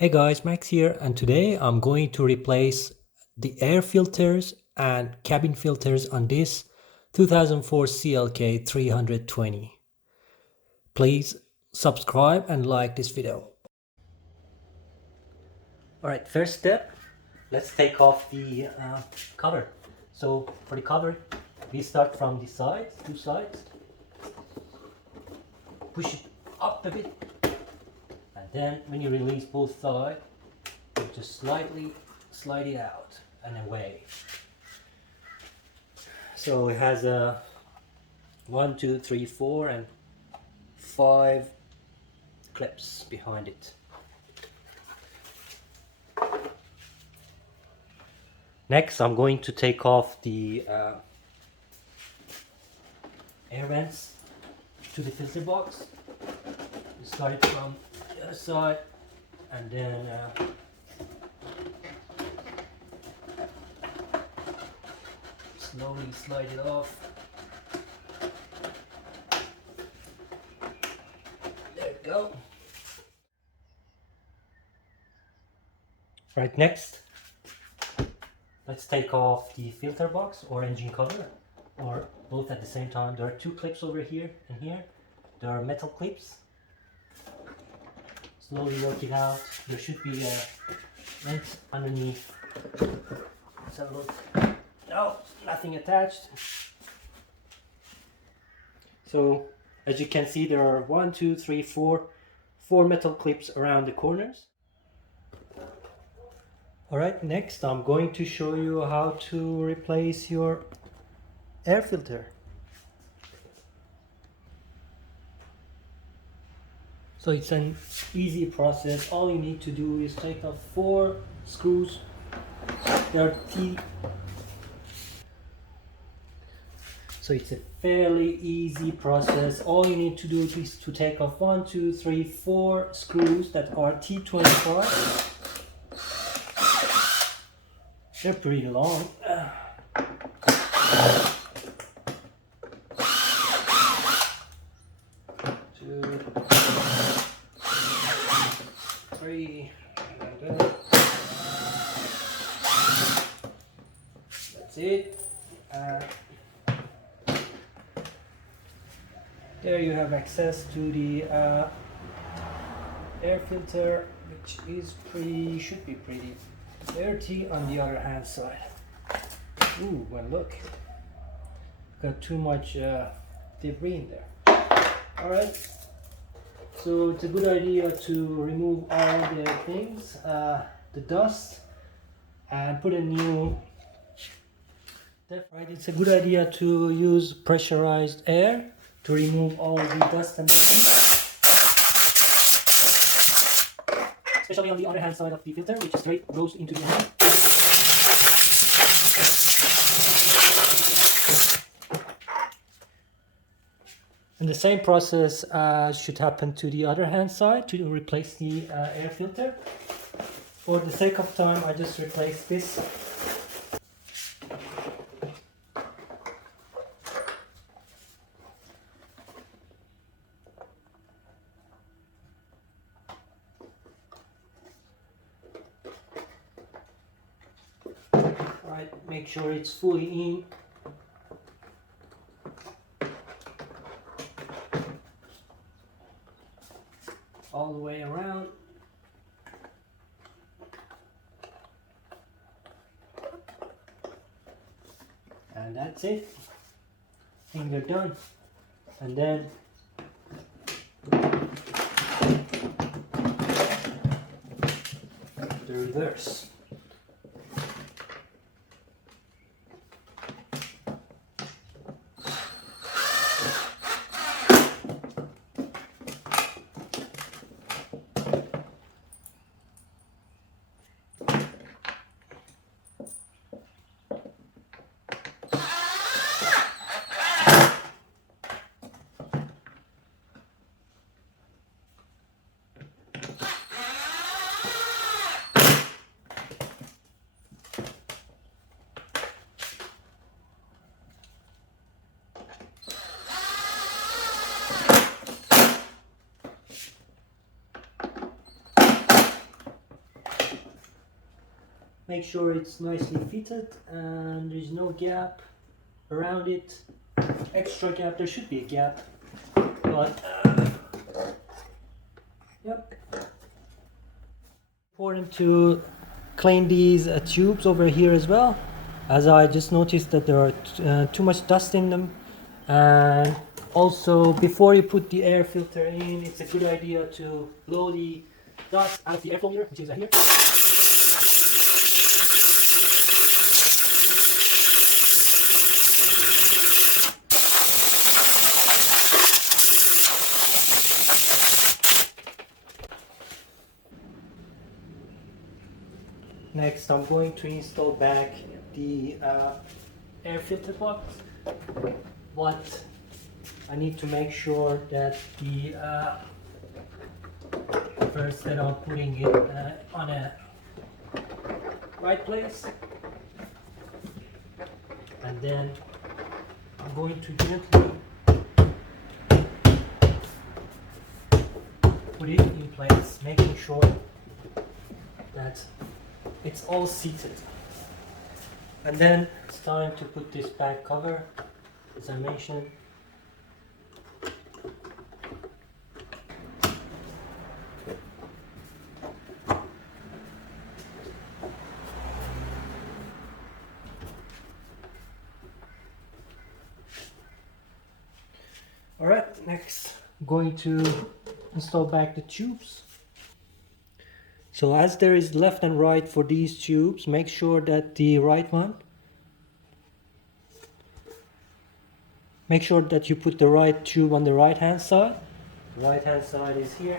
Hey guys, Max here, and today I'm going to replace the air filters and cabin filters on this 2004 CLK 320. Please subscribe and like this video. Alright, first step, let's take off the cover. So for the cover, we start from the sides, two sides, push it up a bit, and then when you release both sides, you just slightly slide it out and away. So it has a 1, 2, 3, 4 and 5 clips behind it. Next I'm going to take off the air vents to the filter box. You start it from the other side and then slowly slide it off. There we go. Right, next let's take off the filter box or engine cover, or both at the same time. There are two clips over here and here. There are metal clips. Slowly work it out. There should be a vent underneath. Let's have a look. No, nothing attached. So as you can see, there are 1, 2, 3, 4 metal clips around the corners. Alright, next I'm going to show you how to replace your air filter. So it's an easy process. All you need to do is take off 4 screws. They are So it's a fairly easy process. All you need to do is to take off 1, 2, 3, 4 screws that are T25. They're pretty long. 2, 3, and that's it. There you have access to the air filter, which is should be pretty dirty on the other hand side. Ooh, well look, got too much debris in there. Alright, so it's a good idea to remove all the things, the dust, and put a new. Right, it's a good idea to use pressurized air to remove all the dust and especially on the other hand side of the filter, which straight goes into the hand. And the same process should happen to the other hand side to replace the air filter. For the sake of time, I just replace this. Alright, make sure it's fully in. All the way around. And that's it. I think you're done. And then the reverse. Make sure it's nicely fitted and there's no gap around it. Extra gap, there should be a gap, but yep. Important to clean these tubes over here as well, as I just noticed that there are too much dust in them. And also, before you put the air filter in, it's a good idea to blow the dust out of the airflow meter, which is here. Next, I'm going to install back the air filter box. But I need to make sure that the first that I'm putting it on a right place, and then I'm going to gently put it in place, making sure that it's all seated. And then it's time to put this back cover, as I mentioned. Alright, next I'm going to install back the tubes. So as there is left and right for these tubes, make sure that the right one, make sure that you put the right tube on the right hand side. The right hand side is here.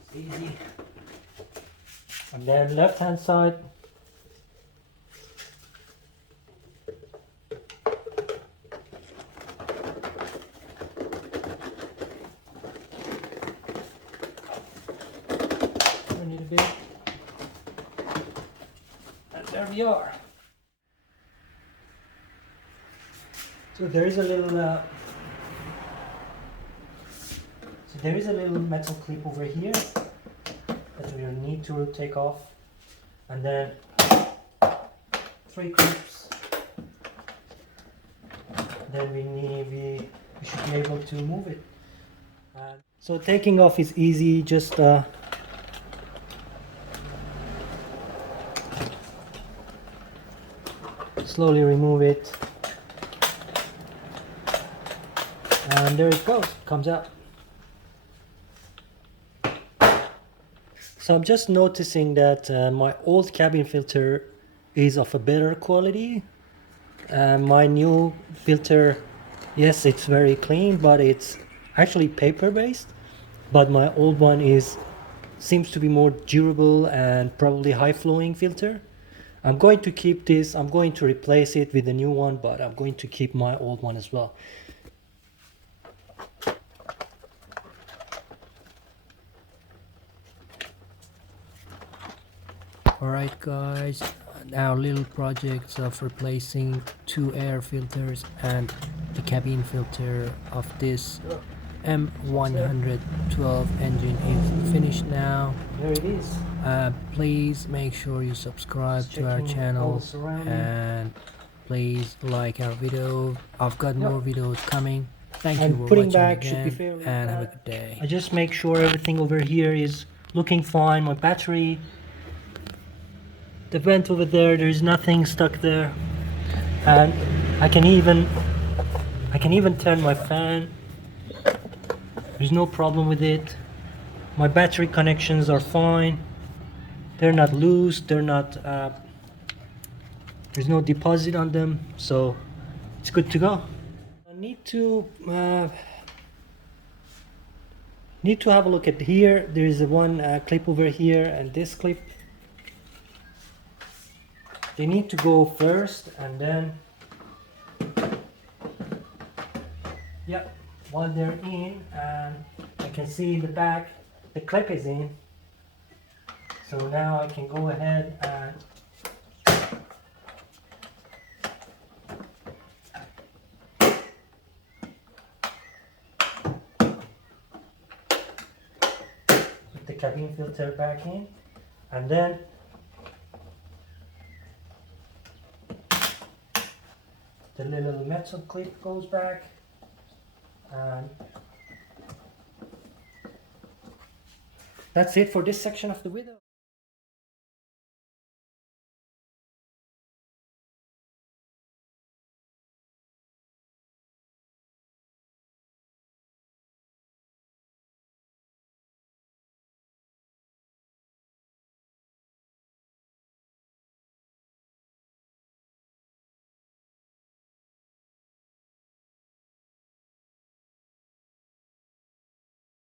It's easy. And then left hand side. And there we are. So there is a little metal clip over here that we need to take off, and then 3 clips. Then we should be able to move it. So taking off is easy. Just slowly remove it, and there it goes, comes out. So I'm just noticing that my old cabin filter is of a better quality. My new filter, yes, it's very clean, but it's actually paper based, but my old one seems to be more durable and probably high flowing filter. I'm going to keep this. I'm going to replace it with a new one, but I'm going to keep my old one as well. Alright guys, our little projects of replacing 2 air filters and the cabin filter of this M112 engine is finished now. There it is. Please make sure you subscribe to our channel and please like our video. I've got more videos coming. Thank you for watching again, and have a good day. I just make sure everything over here is looking fine. My battery, the vent over there, there's nothing stuck there, and I can even turn my fan. There's no problem with it. My battery connections are fine. They're not loose. They're not. There's no deposit on them, so it's good to go. I need to have a look at here. There is one clip over here, and this clip. They need to go first, and then yeah, while they're in, and I can see in the back the clip is in. So now I can go ahead and cabin filter back in, and then the little metal clip goes back, and that's it for this section of the video.